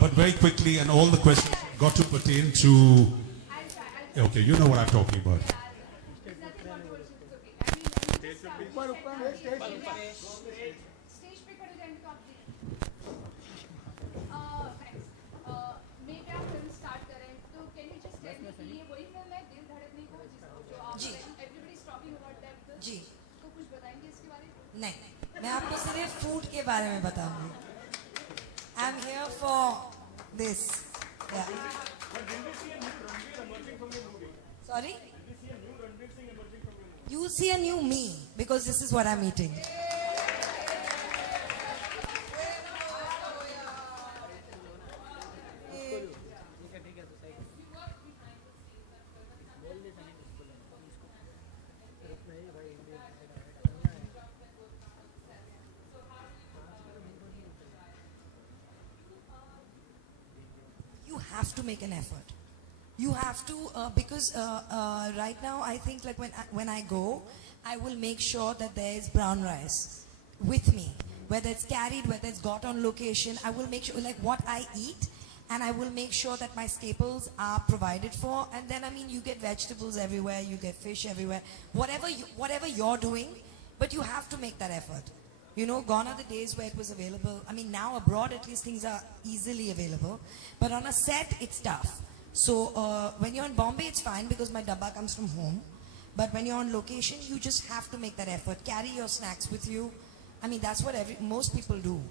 but very quickly, and all the questions got to pertain to. Okay, you know what I'm talking about. जी जी नहीं मैं आपको सिर्फ food के बारे में बताऊंगी I am here for this sorry you see a new me because this is what I'm eating. You have to make an effort. You have to because right now I think like when I go, I will make sure that there is brown rice with me, whether it's carried, whether it's got on location. I will make sure like what I eat, and I will make sure that my staples are provided for. And then I mean you get vegetables everywhere, you get fish everywhere, whatever you're doing, but you have to make that effort. You know, gone are the days where it was available. I mean, now abroad at least things are easily available. But on a set, it's tough. So when you're in Bombay, it's fine because my dabba comes from home. But when you're on location, you just have to make that effort. Carry your snacks with you. I mean, that's what most people do.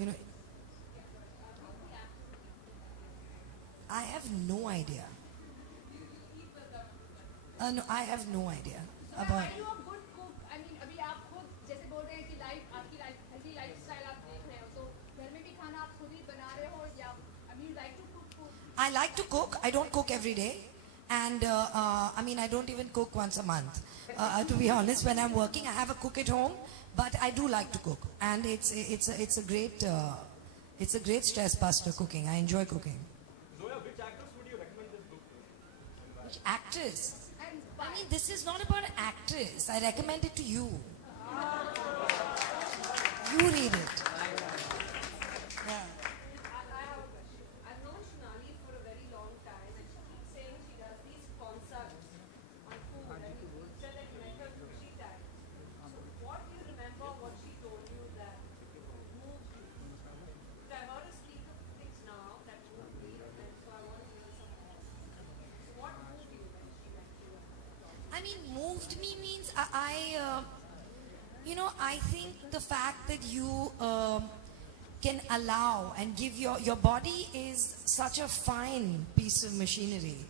You know, I have no idea. No, I have no idea about. I like to cook. I don't cook every day. And I mean, I don't even cook once a month. To be honest, when I'm working, I have a cook at home. But I do like to cook. And it's a great stress buster cooking. I enjoy cooking. Zoya, which actress would you recommend this book to? Which actress? I mean, this is not about an actress. I recommend it to you. You read it. Yeah. I mean, moved me means you know, I think the fact that you can allow and give your body is such a fine piece of machinery,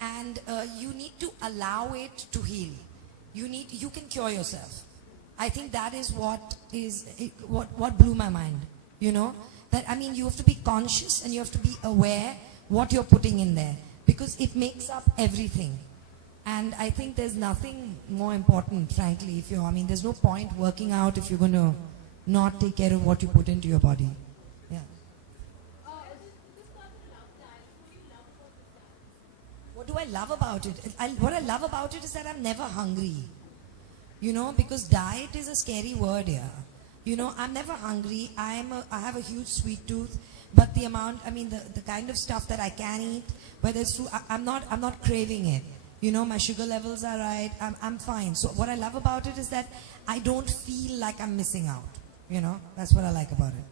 and you need to allow it to heal. You can cure yourself. I think that is what blew my mind. You know, that I mean, you have to be conscious and you have to be aware what you're putting in there because it makes up everything. And I think there's nothing more important, frankly, I mean, there's no point working out if you're going to not take care of what you put into your body. Yeah. What do I love about it? What I love about it is that I'm never hungry. You know, because diet is a scary word here. You know, I'm never hungry. I have a huge sweet tooth. But the amount, I mean, the kind of stuff that I can eat, whether it's food, I'm not craving it. You know, my sugar levels are right. I'm fine. So what I love about it is that I don't feel like I'm missing out. You know, that's what I like about it.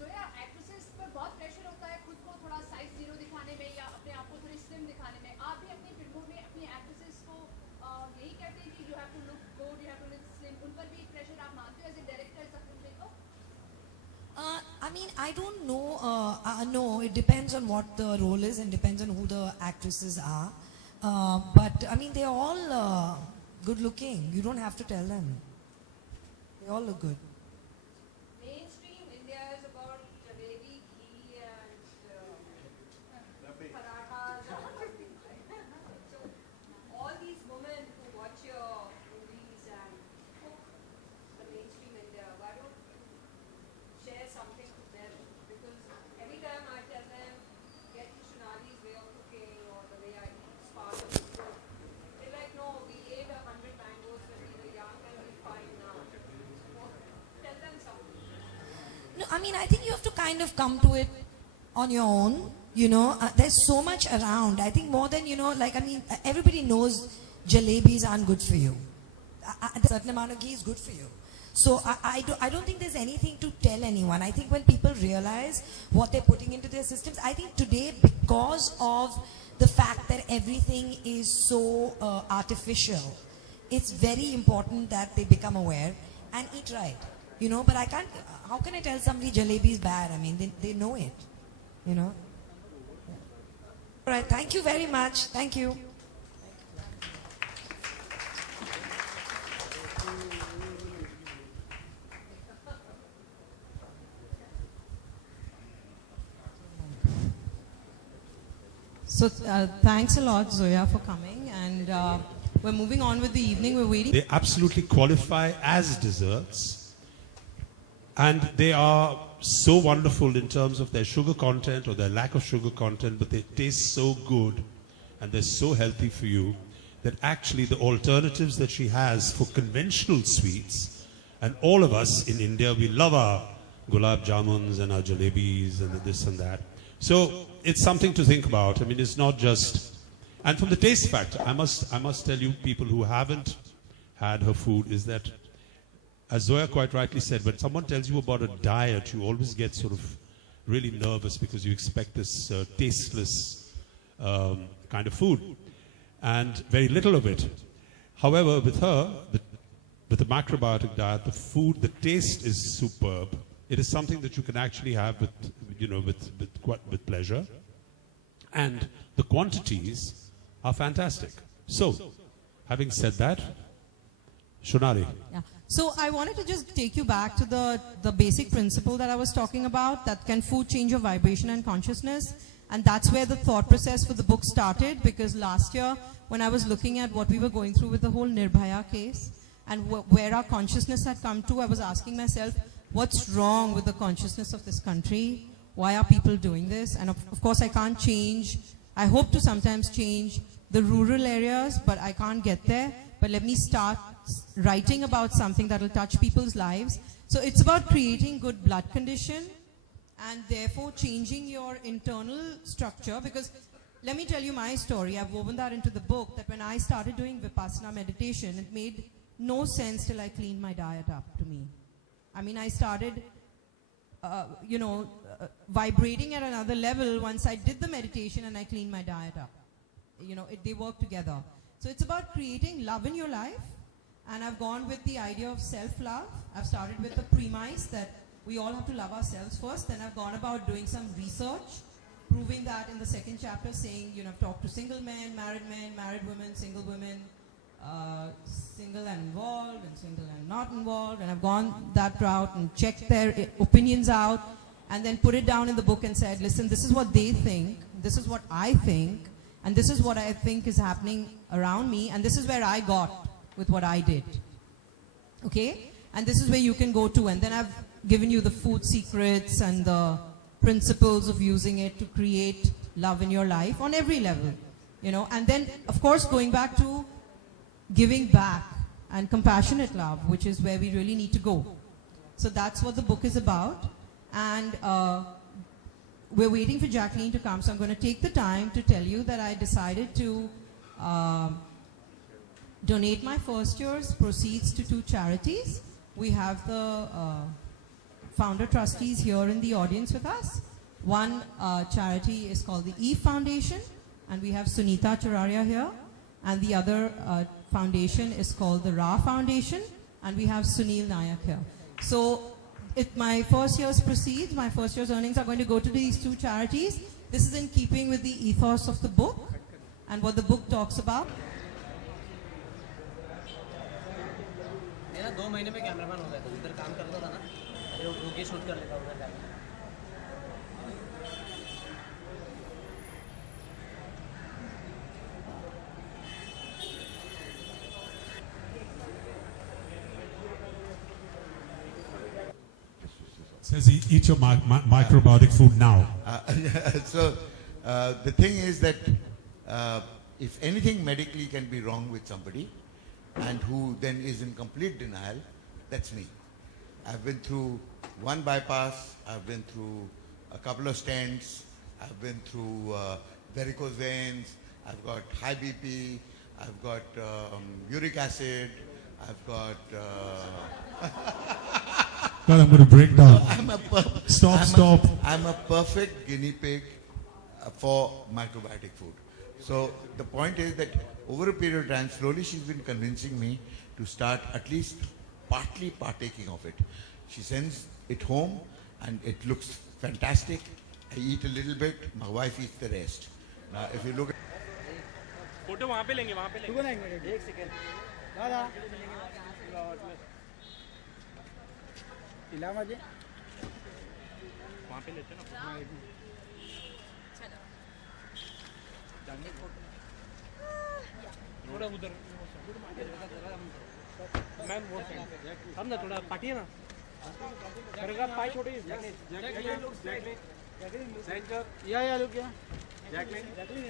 Zoya, actresses पर बहुत pressure होता है खुद को थोड़ा size zero दिखाने में या अपने आप को थोड़ी slim दिखाने में. आप भी अपनी फिल्मों में अपनी actresses को यही कहते हैं कि you have to look good, you have to look slim. उन पर भी एक pressure आप मानते हो as a director ऐसा कुछ नहीं तो? I mean, I don't know. No, it depends on what the role is and depends on who the actresses are. But I mean, they're all good looking. You don't have to tell them. They all look good. Mainstream India is about jalebi, ghee and parathas. So all these women who watch your movies and cook the mainstream India, why don't you share something to them? Because every time I tell them, get to Shonali's way of cooking or the way I eat part of the food, they're like, no, we ate 100 mangoes when we were young and we're fine now. So tell them something. No, I mean, I think you have to kind of come to it on your own. You know, there's so much around. I think more than, you know, like, I mean, everybody knows jalebis aren't good for you. A certain amount of ghee is good for you. So I don't think there's anything to tell anyone. I think when people realize what they're putting into their systems, I think today, because of the fact that everything is so artificial, it's very important that they become aware and eat right. You know, but I can't, how can I tell somebody jalebi is bad? I mean, they know it, you know. All right, thank you very much. Thank you. So thanks a lot, Zoya, for coming. And we're moving on with the evening. We're waiting. They absolutely qualify as desserts. And they are so wonderful in terms of their sugar content or their lack of sugar content, but they taste so good and they're so healthy for you that actually the alternatives that she has for conventional sweets, and all of us in India, we love our gulab jamuns and our jalebis and this and that. So it's something to think about. I mean, it's not just, and from the taste factor, I must tell you, people who haven't had her food, is that, as Zoya quite rightly said, when someone tells you about a diet, you always get sort of really nervous because you expect this tasteless kind of food and very little of it. However, with her, with the macrobiotic diet, the food, the taste is superb. It is something that you can actually have with, you know, with pleasure, and the quantities are fantastic. So, having said that, Shonali. Yeah. So I wanted to just take you back to the basic principle that I was talking about, that can food change your vibration and consciousness. And that's where the thought process for the book started, because last year when I was looking at what we were going through with the whole Nirbhaya case and where our consciousness had come to, I was asking myself, what's wrong with the consciousness of this country? Why are people doing this? And of course I can't change, I hope to sometimes change the rural areas, but I can't get there. But let me start writing about something that will touch people's lives. So it's about creating good blood condition and therefore changing your internal structure, because let me tell you my story. I've woven that into the book, that when I started doing Vipassana meditation, it made no sense till I cleaned my diet up to me. I mean, I started, vibrating at another level once I did the meditation and I cleaned my diet up. You know, they work together. So it's about creating love in your life. And I've gone with the idea of self-love. I've started with the premise that we all have to love ourselves first. Then I've gone about doing some research, proving that in the second chapter, saying, you know, I've talked to single men, married women, single women, single and involved and single and not involved. And I've gone that route and checked their opinions out and then put it down in the book and said, listen, this is what they think, this is what I think, and this is what I think is happening around me, and this is where I got with what I did. Okay? And this is where you can go to. And then I've given you the food secrets and the principles of using it to create love in your life on every level. You know, and then of course going back to giving back and compassionate love, which is where we really need to go. So that's what the book is about. And we're waiting for Jacqueline to come, so I'm going to take the time to tell you that I decided to donate my first year's proceeds to 2 charities. We have the founder trustees here in the audience with us. One charity is called the E Foundation, and we have Sunita Chararia here. And the other foundation is called the Ra Foundation, and we have Sunil Nayak here. So my first year's proceeds, my first year's earnings are going to go to these 2 charities. This is in keeping with the ethos of the book and what the book talks about. मेरा 2 महीने में cameraman हो गया था, इधर काम करता था ना, फिर वो रुके शूट कर लेता उधर जाके. Says eat your microbiotic food now. So the thing is that if anything medically can be wrong with somebody and who then is in complete denial, that's me. I've been through 1 bypass, I've been through a couple of stents. I've been through varicose veins. I've got high BP. I've got uric acid. I've got. God, I'm going to break down. Stop. I'm a perfect guinea pig for microbiotic food. So the point is that over a period of time, slowly she's been convincing me to start at least partly partaking of it. She sends it home and it looks fantastic. I eat a little bit, my wife eats the rest. Now if you look at photo वहाँ पे लेंगे रुको ना एक minute एक second दादा इलामा जी वहाँ पे लेते हैं ना थोड़ा उधर मैम वो हम ना थोड़ा पार्टी है ना करेगा पाई छोटी या लोग क्या जैकलिन जैकलिन